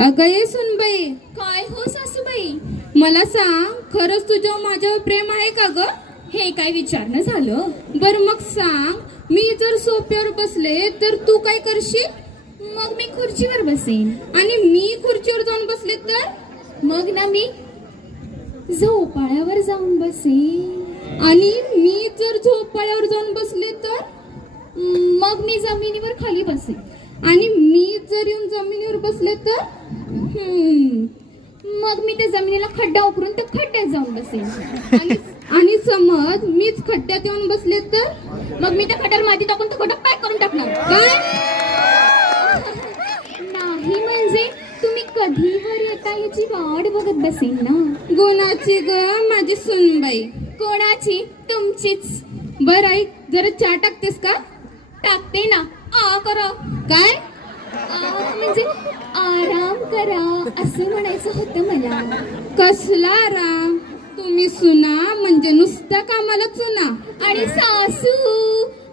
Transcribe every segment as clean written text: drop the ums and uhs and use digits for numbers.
अगं ये सुनबाई, काय हो सासूबाई? मला सांग, खरंच तुझं माझ्यावर प्रेम आहे का ग? हे काय विचारणं झालं? बर मग सांग, मी जर सोफ्यावर बसले तर तू काय करशील? मग मी खुर्चीवर बसेन. आणि मी खुर्चीवर जाऊन बसले तर? मग ना मी झोपाळ्यावर जाऊन बसेन. आणि मी जर झोपाळ्यावर जाऊन बसले तर? मग मी जमिनीवर खाली बसेन. आणि मी जर येऊन जमिनीवर बसले तर? मग मी त्या जमिनीला खड्डा उकरून त्या खड्ड्यात जाऊन बसेन. आणि समज मीच खड्ड्यात येऊन बसले तर? मग मी त्या खड्ड्यावर माती टाकून तो खड्डा पॅक करून टाकणार. काय? नाही म्हणजे तुम्ही कधी वर येता याची वाट बघत बसेन ना. गुणाची ग माझी सुनबाई. कोणाची? तुमचीच. बर आई, जरा चहा टाकतेस का? टाकते ना. आ करा. काय? म्हणजे आराम करा असं म्हणायचं होतं मला. कसला आराम? तुम्ही सुना म्हणजे नुसत्या कामाला चुना. आणि सासू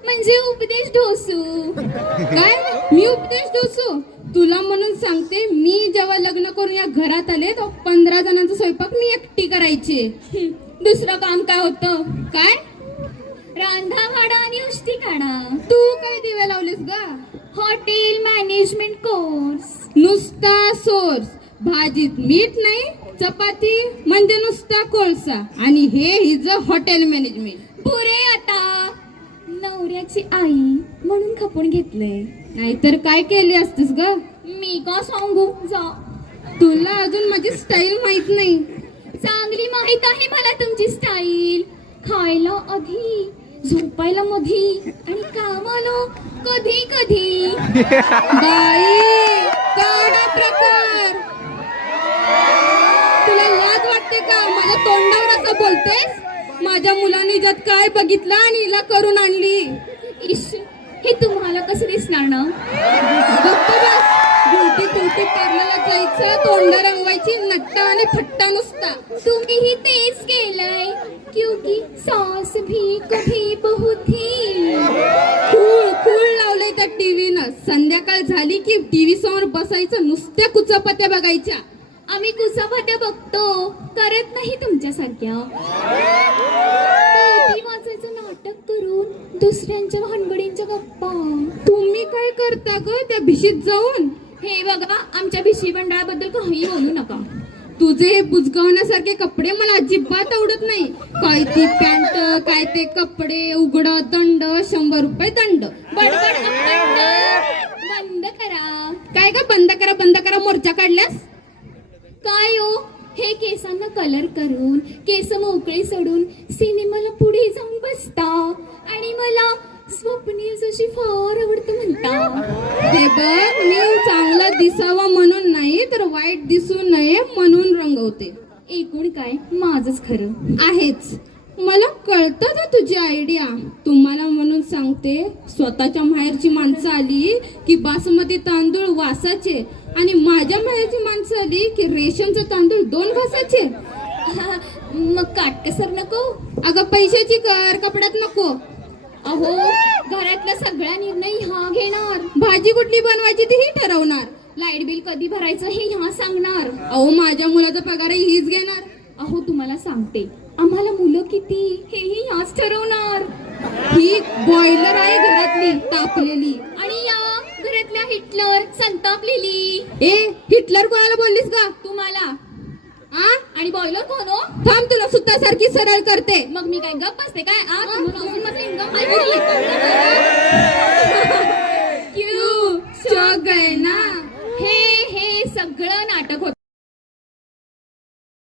म्हणजे उपदेश ढोसू. काय? मी उपदेश डोसू? तुला म्हणून सांगते, मी जेव्हा लग्न करून या घरात आले तर 15 जणांचा स्वयंपाक मी एकटी करायची. दुसरं काम काय होतं? काय? रांधा वाडा आणि उष्टी काढा. तू काय दिवे लावलीस ग? Hotel management course. नुसता सोर्स, भाजीत मीठ नाही, चपाती म्हणजे नुसता कोळसा. आणि हे हिज हॉटेल मॅनेजमेंट. पुरे आता. नवऱ्याची आई म्हणून खपून घेतलंय. नाहीतर काय केली असतीस ग? मी का सांगू? जा. तुला अजून माझी स्टाईल माहित नाही. चांगली माहित आहे मला तुमची स्टाईल. खायला आधी, झोपायला मधी आणि कामाला कधी कधी. बाई, काढा प्रकार. तुला लाज वाटते का? माझ्या तोंडावर असं बोलतेस? माझ्या मुलांनी ज्यात काय बघितलं आणि हिला करून आणली. इश, हे तुम्हाला कसं दिसणार ना? ब्युटी ब्युटी पार्लरला जायचं, तोंड रंगवायची, नट्टा आणि थट्टा नुसता. तुम्हीही तेच केलंय. क्योंकि सास भी कभी बहू थी. खूळ खूळ लावलंय त्या टीव्हीनं. संध्याकाळ झाली की टीव्ही समोर बसायचं, नुसत्या कुचापत्या बघायच्या. आम्ही कुसाफात्या बघतो, करत नाही तुमच्यासारख्या. वाचायचं नाटक करून दुसऱ्यांच्या भानगडींच्या गप्पा. तुम्ही काय करता ग त्या भिशीत जाऊन? हे बघा, आमच्या भिशी मंडळाबद्दल काही बोलू नका. तुझे हे बुजगावण्यासारखे कपडे मला अजिबात आवडत नाही. काय ती पॅन्ट, काय ते कपडे, उघड दंड, 100 रुपये दंड. बडबड अखंड बंद करा. काय का बंद करा बंद करा? मोर्चा काढल्यास काय हो? हे केसांना कलर करून, केस मोकळे सोडून सिनेमाला पुढे जाऊन बसता आणि मला स्वप्नील जोशी फार आवडतं म्हणता. हे बघ, मी चांगला दिसावा म्हणून नाही तर वाईट दिसू नये म्हणून रंगवते. एकूण काय, माझंच खरं आहेच. मला कळतं ना तुझी आयडिया. तुम्हाला म्हणून सांगते, स्वतःच्या माहेरची माणसं आली की बासमती तांदूळ वासाचे आणि माझ्या माहेरची माणसं आली की रेशनचं तांदूळ 2 घासाचे. मग काटकसर नको. अगं पैशाची कर, कपड्यात नको. अहो, घरातला सगळा निर्णय हा घेणार. भाजी कुठली बनवायची तीही ठरवणार. लाईट बिल कधी भरायचं हे ह्या सांगणार. अहो, माझ्या मुलाचा पगारही हीच घेणार. अहो, तुम्हाला सांगते, आम्हाला मुलं किती हेही ह्याच ठरवणार. ही बॉयलर आहे घरातली तापलेली. आणि या घरातल्या हिटलर संतापलेली. ए, हिटलर कोणाला बोललीस का? तुम्हाला. आ? आणि बॉयलर कोण हो? थांब, तुला सुतासारखी सरळ करते. मग मी काय गप्प असते काय? क्यू चौक गए ना. हे सगळं नाटक होतं.